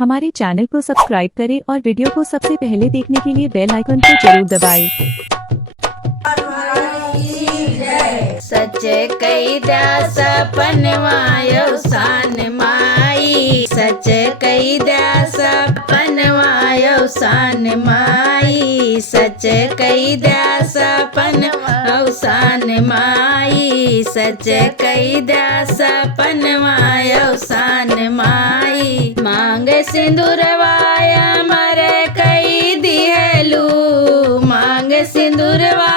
हमारे चैनल को सब्सक्राइब करें और वीडियो को सबसे पहले देखने के लिए बेल आइकन को जरूर दबाएं। सच कही द्या सपनवा अवसान माई, सच कही द्या सपनवा अवसान माई, सच कही द्या सपनवा अवसान माई, सच कही द्या सपनवा अवसान माई। मांग सिंदूरवाय अमर कई दिहलू, मांग सिंदूरवा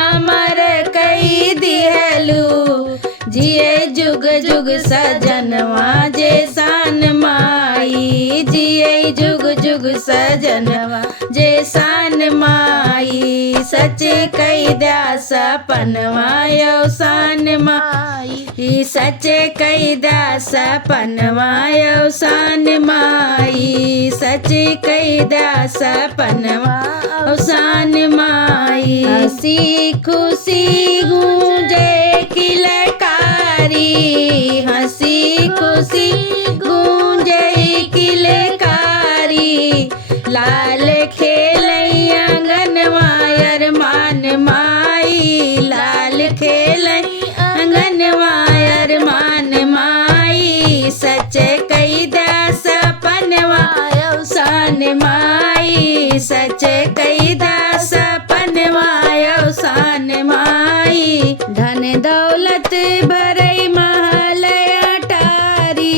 अमर कई दिहलू, जिए जुग जुग सजनवा जैसान माई, जिए जुग जुग सजनवा जैसान माई। सच कही द्या सपनवा अवसान माई, सच कही द्या सपनवा अवसान माई, सच कही द्या सपनवा अवसान माई। हंसी खुशी गूंजे किलकारी, हंसी खुशी गूंजे किलकारी, लाल खेलई आंगनवा अरमान माई, लाल खेलई आंगनवा अरमान माई। सच कही द्या सपनवा अवसान माई, सच कही द्या सपनवा अवसान माई। धन दौलत भरई महल अटारी,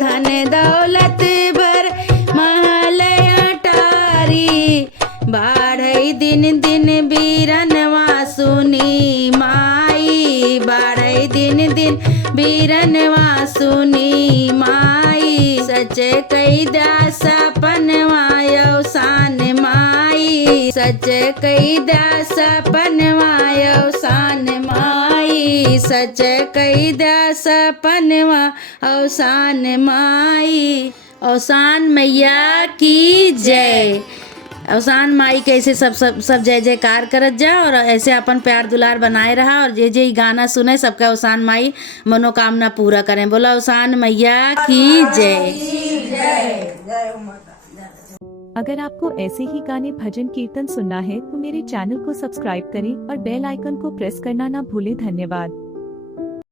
धन दौलत भर महल अटारी, बाढ़ई दिन दिन बीरनवा सुनी माई, बाढ़ई दिन दिन बीरनवा सुनी माई। सच कही द्या सपनवा अवसान माई, सच कही द्या सपनवा अवसान माई, सच कही द्या सपनवा अवसान माई। अवसान मैया की जय। अवसान माई के ऐसे सब जय जयकार करत जा और ऐसे अपन प्यार दुलार बनाए रहा और जे जे गाना सुने सबका अवसान माई मनोकामना पूरा करें। बोला अवसान मैया की जय। अगर आपको ऐसे ही गाने भजन कीर्तन सुनना है तो मेरे चैनल को सब्सक्राइब करें और बेल आइकन को प्रेस करना ना भूलें। धन्यवाद।